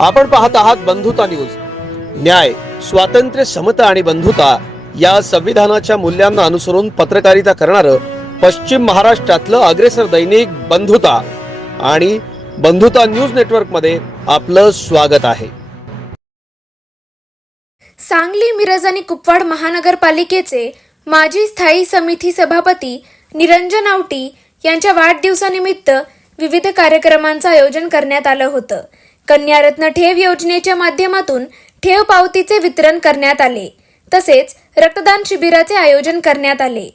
आपण पाहत आहात बंधुता न्यूज. न्याय स्वातंत्र्य समता आणि बंधुता या संविधानाच्या मूल्यांना अनुसरून पत्रकारिता करणारं पश्चिम महाराष्ट्रातलं अग्रेसर दैनिक बंधुता आणि बंधुता न्यूज नेटवर्कमध्ये आपलं स्वागत आहे. सांगली मिरज आणि कुपवाड महानगरपालिकेचे माजी स्थायी समिती सभापती निरंजन आवटी यांच्या वाढदिवसानिमित्त विविध कार्यक्रमांचं आयोजन करण्यात आलं होतं. कन्यारत्न ठेव योजनेच्या माध्यमातून ठेव पावतीचे वितरण करण्यात आले. तसेच रक्तदान शिबिराचे आयोजन करण्यात आले.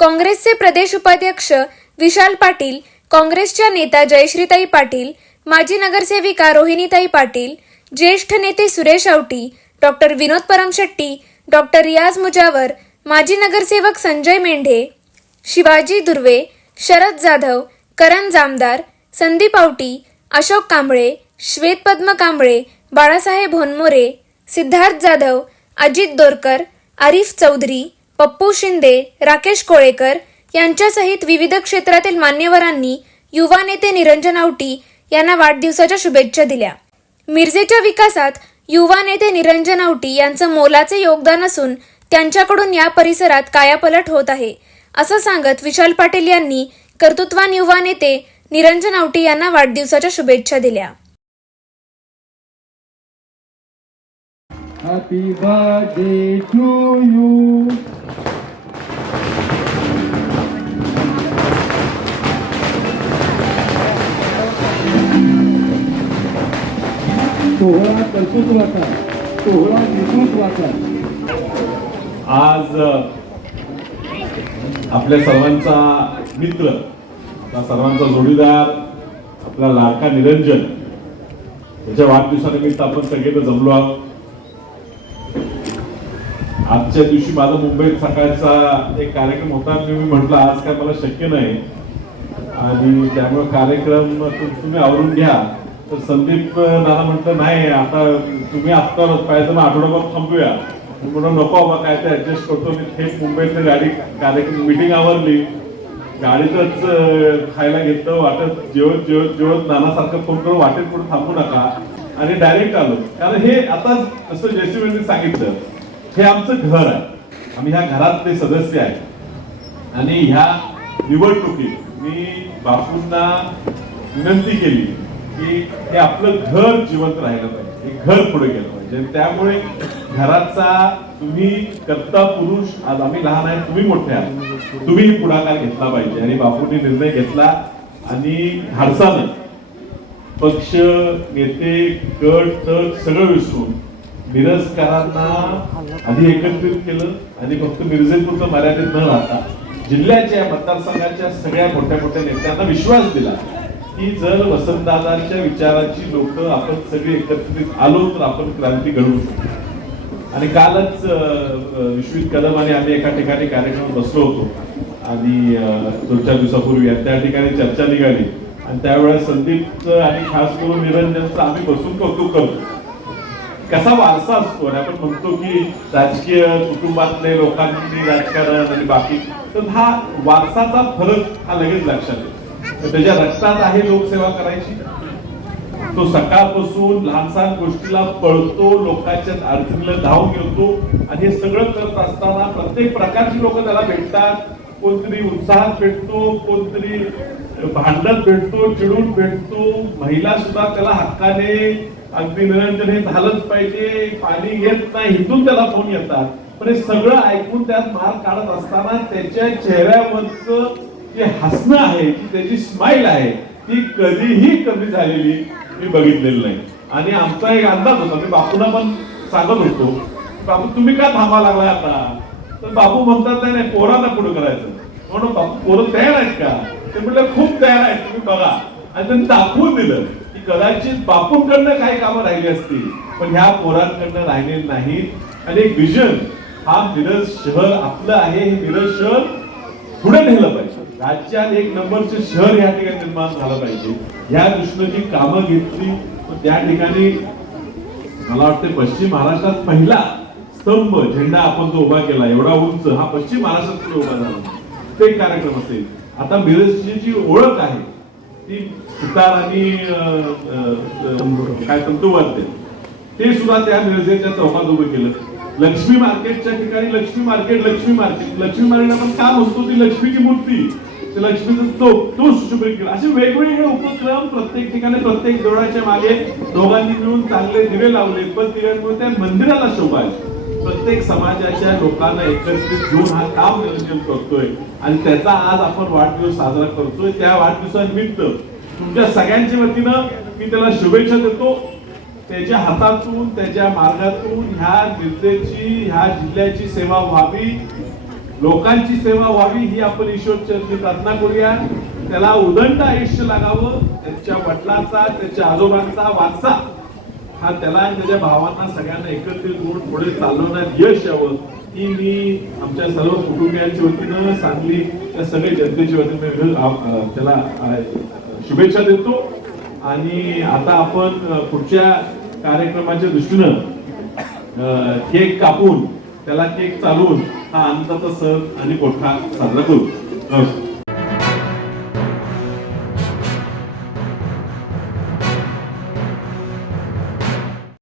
काँग्रेसचे प्रदेश उपाध्यक्ष विशाल पाटील काँग्रेसच्या नेता जयश्रीताई पाटील माजी नगरसेविका रोहिणीताई पाटील ज्येष्ठ नेते सुरेश आवटी डॉक्टर विनोद परमशेट्टी डॉक्टर रियाज मुजावर माजी नगरसेवक संजय मेंढे शिवाजी दुर्वे शरद जाधव करण जामदार संदीप आवटी अशोक कांबळे श्वेतपद्म कांबळे बाळासाहेब होनमोरे सिद्धार्थ जाधव अजित दोरकर आरिफ चौधरी पप्पू शिंदे राकेश कोळेकर यांच्यासहित विविध क्षेत्रातील मान्यवरांनी युवा नेते निरंजन आवटी यांना वाढदिवसाच्या शुभेच्छा दिल्या. मिरजेच्या विकासात युवा नेते निरंजन आवटी यांचं मोलाचे योगदान असून त्यांच्याकडून या परिसरात कायापलट होत आहे असं सांगत विशाल पाटील यांनी कर्तृत्वान युवा नेते निरंजन आवटी यांना वाढदिवसाच्या शुभेच्छा दिल्या. Happy birthday to you. सोहळा कर्तृत्वाचा सोहळा नेतृत्वाचा आज आपल्या सर्वांचा मित्र आपला सर्वांचा जोडीदार आपला लाडका निरंजन त्याच्या वाढदिवसानिमित्त आपण सगळे जमलो आहोत आजच्या दिवशी माझा मुंबईत सकाळचा एक कार्यक्रम होता. मी म्हटलं आज काय मला शक्य नाही. आणि त्यामुळे कार्यक्रम तुम्ही आवरून घ्या. तर संदीप दादा म्हटलं नाही आता तुम्ही असतानाच पाहिजे मग आठवडाभर थांबूया. म्हणून नको बाबा काय ते ऍडजस्ट करतो. मी थेट मुंबईतनं गाडी कार्यक्रम मिटिंग आवरली. गाडीतच खायला घेतलं वाटत जेवत जेवत जेवत नानासारखं फोन करून वाटेत कुठं थांबू नका. आणि डायरेक्ट आलो. कारण हे आता जसं जयसिंह सांगितलं हे आमचं घर आहे. आम्ही ह्या घरातले सदस्य आहे. आणि ह्या निवडणुकीत मी बापूंना विनंती केली की हे आपलं घर जिवंत राहिलं पाहिजे. हे घर पुढे गेलं पाहिजे. आणि त्यामुळे घराचा तुम्ही कर्ता पुरुष आज आम्ही लहान आहे तुम्ही मोठे आहात. तुम्ही पुढाकार घेतला पाहिजे. आणि बापूंनी निर्णय घेतला आणि धाडसानं पक्ष नेते गट तट सगळं विसरून मिरजकरांना आधी एकत्रित केलं आणि फक्त मिरजेपूरचं मर्यादित न राहता जिल्ह्याच्या मतदारसंघाच्या सगळ्या मोठ्या मोठ्या नेत्यांना विश्वास दिला की जर वसंतदादांच्या विचाराची लोक आपण सगळे एकत्रित आलो तर आपण क्रांती घडवू शकतो. आणि कालच विश्वित कदम आणि आम्ही एका ठिकाणी कार्यक्रम बसलो होतो. आणि दोन चार दिवसापूर्वी त्या ठिकाणी चर्चा निघाली. आणि त्यावेळेस संदीपचं आणि खास करून निरंजनचं आम्ही बसून कौतुक करतो. कसा वारसा असतो आणि आपण म्हणतो की राजकीय कुटुंबातले लोकांनी राजकारण आणि बाकी तर हा वारसाचा फरक हा लगेच लक्षात येतो. तर त्याच्या रक्तात आहे लोकसेवा करायची. तो सकाळपासून लहान सहान गोष्टीला पळतो लोकांच्या अडचणीला धाव घेतो आणि हे सगळं करत असताना प्रत्येक प्रकारची लोक त्याला भेटतात. कोणतरी उत्साहात भेटतो कोणतरी भांडत भेटतो चिडून भेटतो. महिला सुद्धा त्याला हक्काने अगदी निरंजन हे झालंच पाहिजे पाणी येत नाही इथून त्याला फोन येतात. पण हे सगळं ऐकून त्यात मार काढत असताना त्याच्या चेहऱ्यावरच जे हसणं आहे जी त्याची स्माइल आहे ती कधीही कमी झालेली मी बघितलेली नाही. आणि आमचा एक अंदाज होता मी बापूला पण सांगत होतो बापू तुम्ही का थांबा लागलाय आता? तर बापू म्हणतात नाही नाही पोरांना पुढे करायचं. म्हणून बापू पोरं तयार आहेत का? ते म्हटलं खूप तयार आहेत तुम्ही बघा. आणि त्यांनी दाखवून दिलं. कदाचित बापूंकडनं काही कामं राहिली असतील पण ह्या पोरांकडनं राहिले नाहीत. आणि एक विजन हा मिरज शहर आपलं आहे हे मिरज शहर पुढे नेलं पाहिजे. राज्यात एक नंबरचे शहर या ठिकाणी निर्माण झालं पाहिजे. या दृष्टीने जी कामं घेतली त्या ठिकाणी मला वाटतं पश्चिम महाराष्ट्रात पहिला स्तंभ झेंडा आपण जो उभा केला एवढा उंच हा पश्चिम महाराष्ट्रात उभा झाला. ते एक कार्यक्रम असेल. आता मिरजची जी ओळख आहे ती सुतार आणि काय तंतू ते सुद्धा त्या मिरजेच्या चौकात उभं केलं. लक्ष्मी मार्केटच्या ठिकाणी Laxmi market Laxmi market. Laxmi market आपण का म्हणतो? ती लक्ष्मीची मूर्ती. ते लक्ष्मीचं चौक तो सुशोभित केला. असे वेगवेगळे उपक्रम प्रत्येक ठिकाणी प्रत्येक देवळाच्या मागे दोघांनी मिळून चांगले दिवे लावले पण दिव्यांमुळे त्या मंदिराला शोभा आहे प्रत्येक समाजाच्या लोकांना एकत्रित घेऊन हा काम नियोजन करतोय. आणि त्याचा आज आपण वाढदिवस साजरा करतोय. त्या वाढदिवसानिमित्त तुमच्या सगळ्यांच्या वतीनं मी त्याला शुभेच्छा देतो. त्याच्या हातातून त्याच्या मार्गातून ह्या मिरजेची ह्या जिल्ह्याची सेवा व्हावी. लोकांची सेवा व्हावी ही आपण ईश्वरचरणी प्रार्थना करूया. त्याला उदंड आयुष्य लागावं. त्याच्या वडिलांचा त्याच्या आजोबांचा वारसा हा त्याला आणि त्याच्या भावांना सगळ्यांना एकत्रित करून पुढे चालवण्यात यश यावं ही मी आमच्या सर्व कुटुंबियांच्या वतीनं सांगली त्या सगळे जनतेच्या वतीनं त्याला शुभेच्छा देतो. आणि आता आपण पुढच्या कार्यक्रमाच्या दृष्टीनं केक कापून त्याला केक चालवून हा आनंदाचा सण आणि मोठा साजरा करू. नमस्कार.